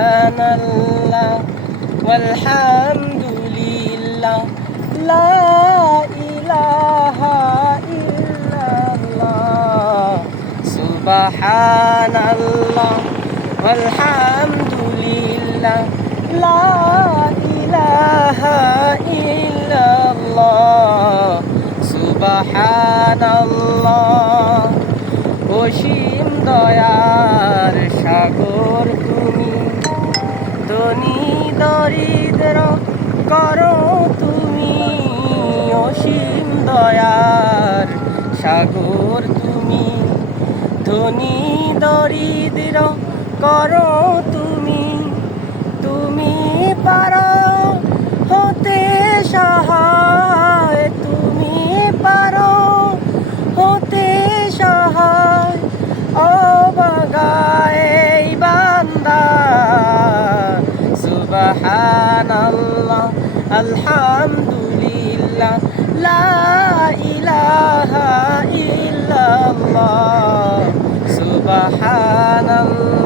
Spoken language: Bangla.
সুবহানাল্লাহ ওয়ালহামদুলিল্লাহ লা ইলাহা ইল্লাল্লাহ সুবহানাল্লাহ ওয়ালহামদুলিল্লাহ লা ইলাহা ইল্লাল্লাহ সুবহানাল্লাহ অসীম দয়ার সাগর তুমি ধনী দরিদ্র করো তুমি অসীম দয়ার সাগর তুমি ধনী দরিদ্র করো তুমি তুমি পারো হতে সহায় তুমি পারো হতে সহায় অবগায় বান্দা সুবহানাল্লাহ আলহামদুলিল্লাহ লা ইলাহা ইল্লাল্লাহ সুবহানাল্লাহ